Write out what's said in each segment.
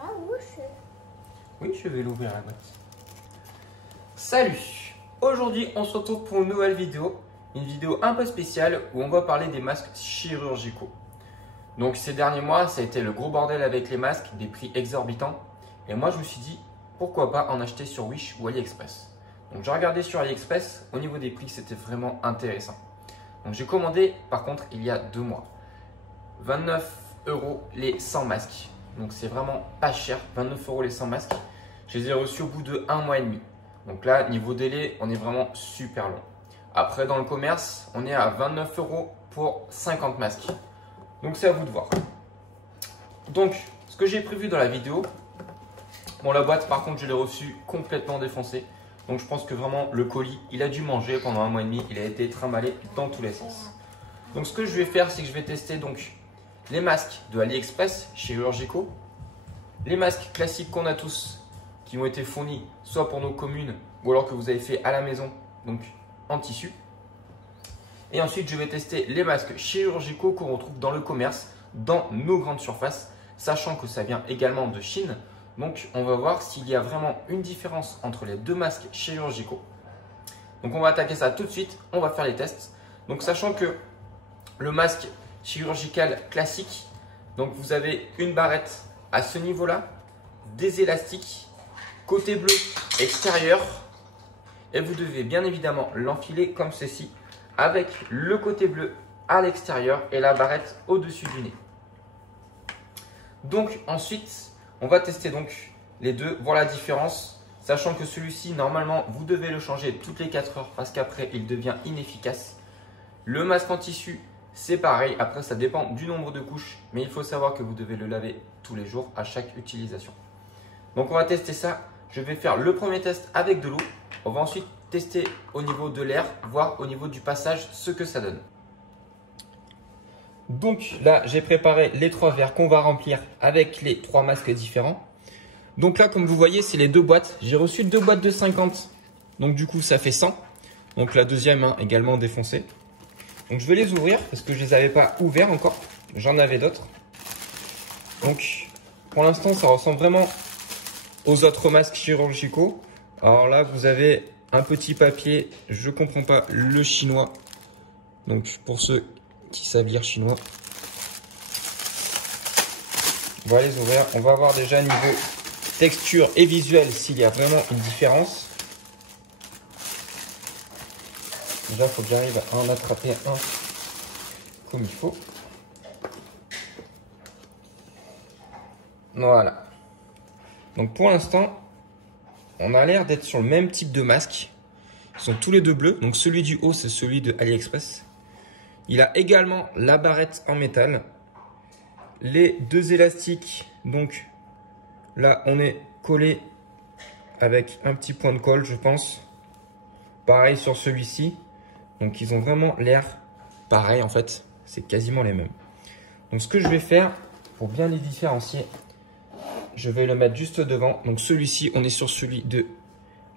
Ah oui, Oui, je vais l'ouvrir la boîte. Salut! Aujourd'hui, on se retrouve pour une nouvelle vidéo. Une vidéo un peu spéciale où on va parler des masques chirurgicaux. Donc ces derniers mois, ça a été le gros bordel avec les masques, des prix exorbitants. Et moi, je me suis dit, pourquoi pas en acheter sur Wish ou AliExpress. Donc j'ai regardé sur AliExpress, au niveau des prix, c'était vraiment intéressant. Donc j'ai commandé, par contre, il y a 2 mois. 29 € les 100 masques. Donc c'est vraiment pas cher, 29 € les 100 masques. Je les ai reçus au bout de 1 mois et demi. Donc là, niveau délai, on est vraiment super long. Après, dans le commerce, on est à 29 € pour 50 masques. Donc c'est à vous de voir. Donc, ce que j'ai prévu dans la vidéo, bon, la boîte, par contre, je l'ai reçue complètement défoncée. Donc je pense que vraiment, le colis, il a dû manger pendant 1 mois et demi. Il a été trimballé dans tous les sens. Donc ce que je vais faire, c'est que je vais tester donc les masques de AliExpress chirurgicaux, les masques classiques qu'on a tous, qui ont été fournis soit pour nos communes ou alors que vous avez fait à la maison, donc en tissu. Et ensuite, je vais tester les masques chirurgicaux qu'on retrouve dans le commerce, dans nos grandes surfaces, sachant que ça vient également de Chine. Donc, on va voir s'il y a vraiment une différence entre les deux masques chirurgicaux. Donc, on va attaquer ça tout de suite. On va faire les tests. Donc, sachant que le masque chirurgical classique, donc vous avez une barrette à ce niveau-là, des élastiques, côté bleu extérieur, et vous devez bien évidemment l'enfiler comme ceci, avec le côté bleu à l'extérieur et la barrette au-dessus du nez. Donc ensuite, on va tester donc les deux, voir la différence, sachant que celui-ci, normalement, vous devez le changer toutes les 4 heures parce qu'après, il devient inefficace. Le masque en tissu, c'est pareil. Après, ça dépend du nombre de couches, mais il faut savoir que vous devez le laver tous les jours à chaque utilisation. Donc, on va tester ça. Je vais faire le premier test avec de l'eau. On va ensuite tester au niveau de l'air, voir au niveau du passage ce que ça donne. Donc là, j'ai préparé les 3 verres qu'on va remplir avec les 3 masques différents. Donc là, comme vous voyez, c'est les 2 boîtes. J'ai reçu 2 boîtes de 50. Donc du coup, ça fait 100. Donc la deuxième également défoncée. Donc je vais les ouvrir parce que je ne les avais pas ouverts encore. J'en avais d'autres. Donc pour l'instant, ça ressemble vraiment aux autres masques chirurgicaux. Alors là, vous avez un petit papier. Je ne comprends pas le chinois. Donc pour ceux qui savent lire chinois, on va les ouvrir. On va voir déjà niveau texture et visuel s'il y a vraiment une différence. Déjà, il faut que j'arrive à en attraper un comme il faut. Voilà. Donc pour l'instant, on a l'air d'être sur le même type de masque. Ils sont tous les deux bleus. Donc celui du haut, c'est celui de AliExpress. Il a également la barrette en métal. Les 2 élastiques. Donc là, on est collé avec un petit point de colle, je pense. Pareil sur celui-ci. Donc ils ont vraiment l'air pareil en fait. C'est quasiment les mêmes. Donc ce que je vais faire pour bien les différencier, je vais le mettre juste devant. Donc celui-ci, on est sur celui de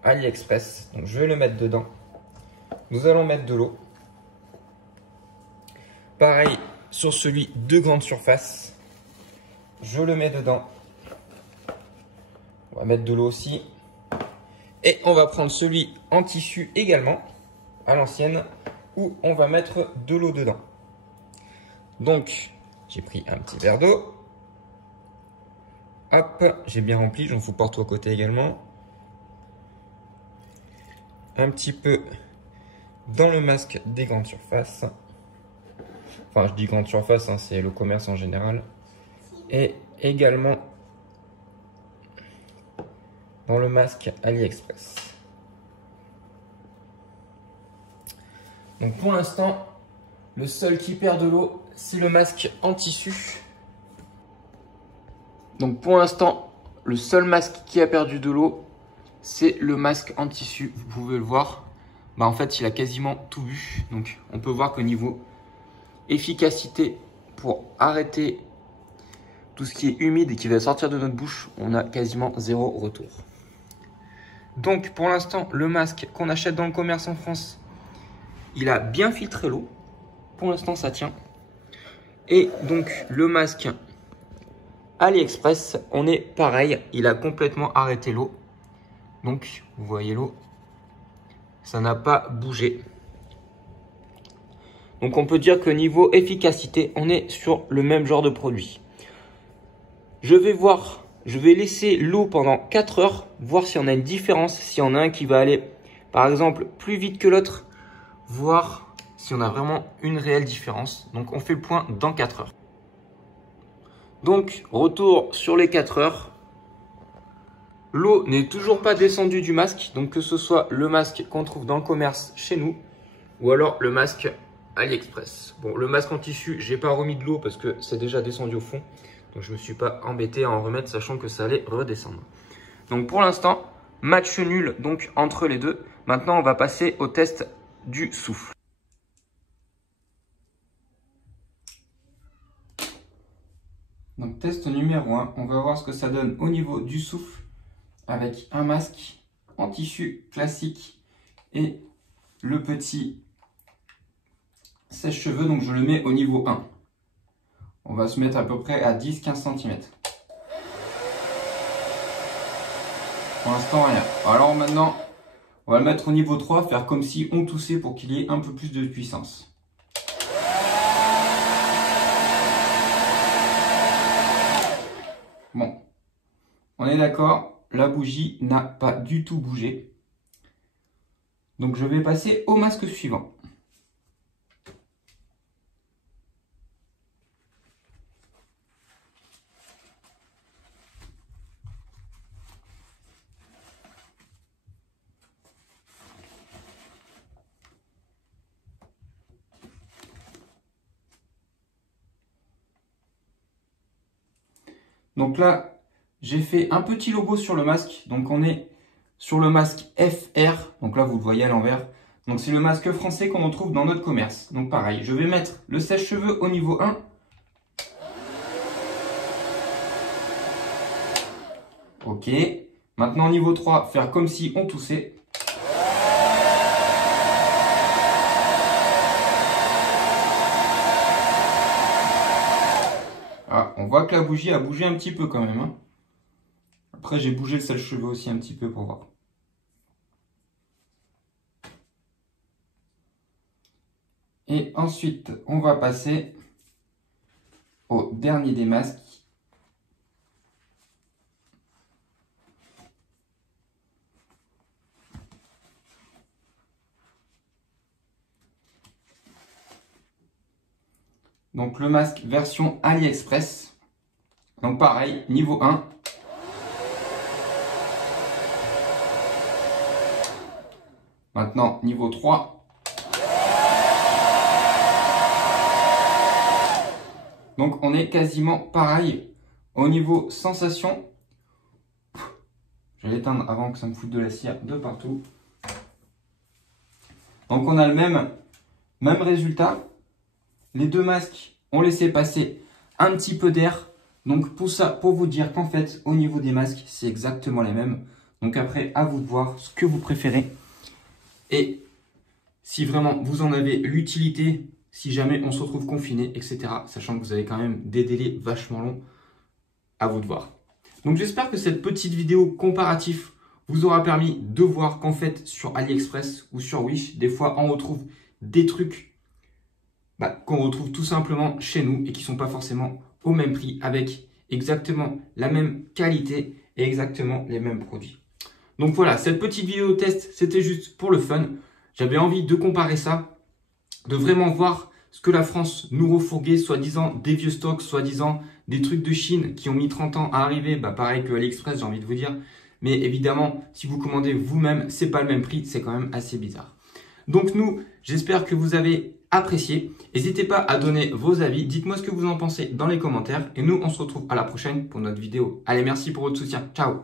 AliExpress. Donc je vais le mettre dedans. Nous allons mettre de l'eau. Pareil sur celui de grande surface. Je le mets dedans. On va mettre de l'eau aussi. Et on va prendre celui en tissu également, à l'ancienne, où on va mettre de l'eau dedans. Donc, j'ai pris un petit verre d'eau. Hop, j'ai bien rempli, j'en fous partout à côté également. Un petit peu dans le masque des grandes surfaces. Enfin, je dis grande surface, hein, c'est le commerce en général. Et également dans le masque AliExpress. Donc pour l'instant, le seul qui perd de l'eau, c'est le masque en tissu. Donc pour l'instant, le seul masque qui a perdu de l'eau, c'est le masque en tissu. Vous pouvez le voir. Bah, en fait, il a quasiment tout bu. Donc on peut voir qu'au niveau efficacité pour arrêter tout ce qui est humide et qui va sortir de notre bouche, on a quasiment 0 retour. Donc pour l'instant, le masque qu'on achète dans le commerce en France, il a bien filtré l'eau. Pour l'instant, ça tient. Et donc le masque AliExpress, on est pareil, il a complètement arrêté l'eau. Donc, vous voyez l'eau, ça n'a pas bougé. Donc, on peut dire que niveau efficacité, on est sur le même genre de produit. Je vais laisser l'eau pendant 4 heures, voir si on a une différence, si on a un qui va aller, par exemple, plus vite que l'autre, voir si on a vraiment une réelle différence. Donc, on fait le point dans 4 heures. Donc, retour sur les 4 heures. L'eau n'est toujours pas descendue du masque. Donc, que ce soit le masque qu'on trouve dans le commerce chez nous ou alors le masque AliExpress. Bon, le masque en tissu, j'ai pas remis de l'eau parce que c'est déjà descendu au fond. Donc, je ne me suis pas embêté à en remettre, sachant que ça allait redescendre. Donc, pour l'instant, match nul donc entre les deux. Maintenant, on va passer au test du souffle. Donc, test numéro 1, on va voir ce que ça donne au niveau du souffle avec un masque en tissu classique et le petit sèche-cheveux. Donc, je le mets au niveau 1. On va se mettre à peu près à 10-15 cm. Pour l'instant, rien. Alors maintenant, on va le mettre au niveau 3, faire comme si on toussait pour qu'il y ait un peu plus de puissance. Bon, on est d'accord, la bougie n'a pas du tout bougé. Donc je vais passer au masque suivant. Donc là, j'ai fait un petit logo sur le masque. Donc on est sur le masque FR. Donc là, vous le voyez à l'envers. Donc c'est le masque français qu'on retrouve dans notre commerce. Donc pareil, je vais mettre le sèche-cheveux au niveau 1. Ok. Maintenant, au niveau 3, faire comme si on toussait. Ah, on voit que la bougie a bougé un petit peu quand même. Hein. Après, j'ai bougé le sèche-cheveux aussi un petit peu pour voir. Et ensuite, on va passer au dernier des masques. Donc le masque version AliExpress. Donc pareil, niveau 1. Maintenant, niveau 3. Donc on est quasiment pareil au niveau sensation. Je vais l'éteindre avant que ça me foute de la cire de partout. Donc on a le même résultat. Les deux masques ont laissé passer un petit peu d'air. Donc pour ça, pour vous dire qu'en fait, au niveau des masques, c'est exactement les mêmes. Donc après, à vous de voir ce que vous préférez. Et si vraiment vous en avez l'utilité, si jamais on se retrouve confiné, etc. Sachant que vous avez quand même des délais vachement longs, à vous de voir. Donc j'espère que cette petite vidéo comparatif vous aura permis de voir qu'en fait, sur AliExpress ou sur Wish, des fois, on retrouve des trucs qu'on retrouve tout simplement chez nous et qui ne sont pas forcément au même prix avec exactement la même qualité et exactement les mêmes produits. Donc voilà, cette petite vidéo test, c'était juste pour le fun. J'avais envie de comparer ça, de vraiment voir ce que la France nous refourguait, soi-disant des vieux stocks, soi-disant des trucs de Chine qui ont mis 30 ans à arriver, pareil que AliExpress, j'ai envie de vous dire. Mais évidemment, si vous commandez vous-même, c'est pas le même prix, c'est quand même assez bizarre. Donc nous, j'espère que vous avez apprécié. N'hésitez pas à donner vos avis. Dites-moi ce que vous en pensez dans les commentaires. Et nous, on se retrouve à la prochaine pour notre vidéo. Allez, merci pour votre soutien. Ciao!